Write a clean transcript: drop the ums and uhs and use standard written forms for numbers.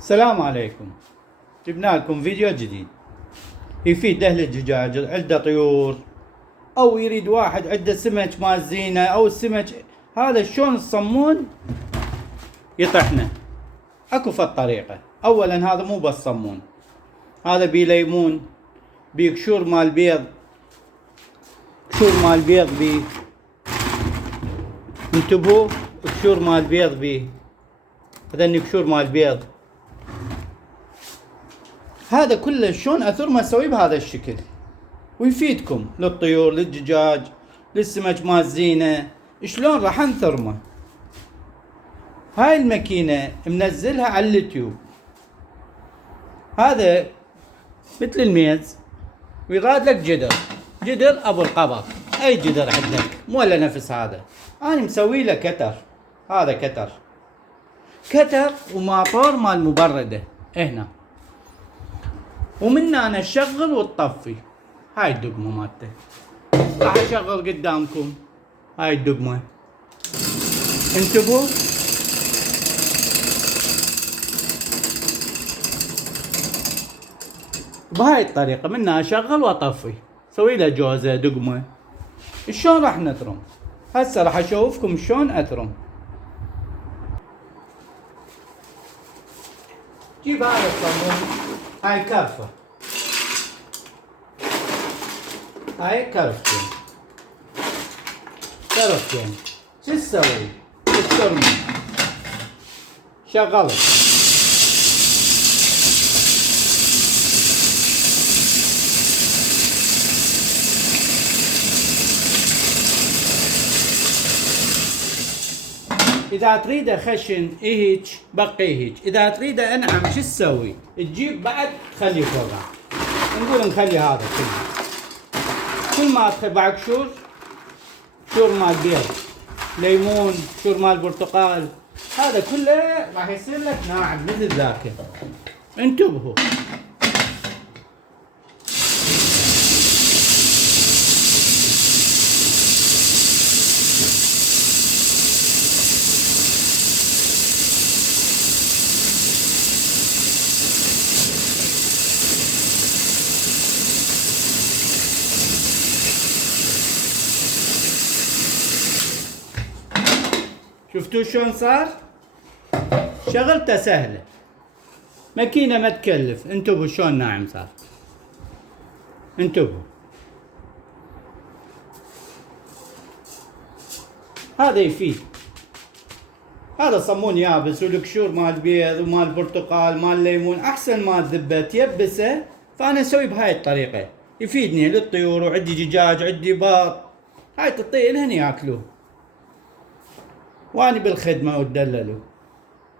السلام عليكم. جبنا لكم فيديو جديد يفيد أهل الدجاج عنده طيور، أو يريد واحد عنده سمك مال زينة أو السمك هذا شلون الصمون يطحنه. أكو فد طريقة. أولا هذا مو بس صمون، هذا بيه ليمون، بيه قشور مال بيض، قشور مال بيض بيه، انتبهوا، قشور مال بيض بيه، هذني قشور مال بيض. هذا كله شلون اثرمه اسويه بهذا الشكل ويفيدكم للطيور، للدجاج، للسمك مال زينه. شلون راح انثرمه؟ هاي الماكينه منزلها على اليوتيوب. هذا مثل الميز ويراد لك جدر ابو القبض، اي جدر عندك مو الا نفس هذا. انا مسوي له كتر، هذا كتر وماطور مال مبرده هنا، ومن انا اشغل وتطفي. هاي الدقمه مالته راح اشغل قدامكم. هاي الدقمه، انتبهوا، بهاي الطريقه من اشغل واطفي. سوي له جوزه دقمه. شلون راح نثرم؟ هسه راح اشوفكم شلون اثرم. جيب هذا الصابون، هاي كرفه، هاي كرفتين شو تسوي؟ تثرمه. شغلت، اذا تريده خشن هيك بقي هيك، اذا تريده انعم شو تسوي؟ تجيب بعد تخلي فوقه. نقول نخلي هذا كل ما تخلي بعد قشور مال بيض، ليمون، قشور مال برتقال، هذا كله راح يصير لك ناعم مثل ذاك. انتبهوا. شفتوا شلون صار؟ شغلته سهلة، ماكينة ما تكلف. انتبهوا شلون ناعم صار، انتبهوا. هذا يفيد، هذا صمون يابس والقشور مال بيض ومال برتقال مال ليمون احسن مال ذبه تيبسه. فانا اسوي بهاي الطريقة، يفيدني للطيور، وعندي دجاج، عندي بط، هاي تطير هني ياكلوه، واني بالخدمة وتدللوا.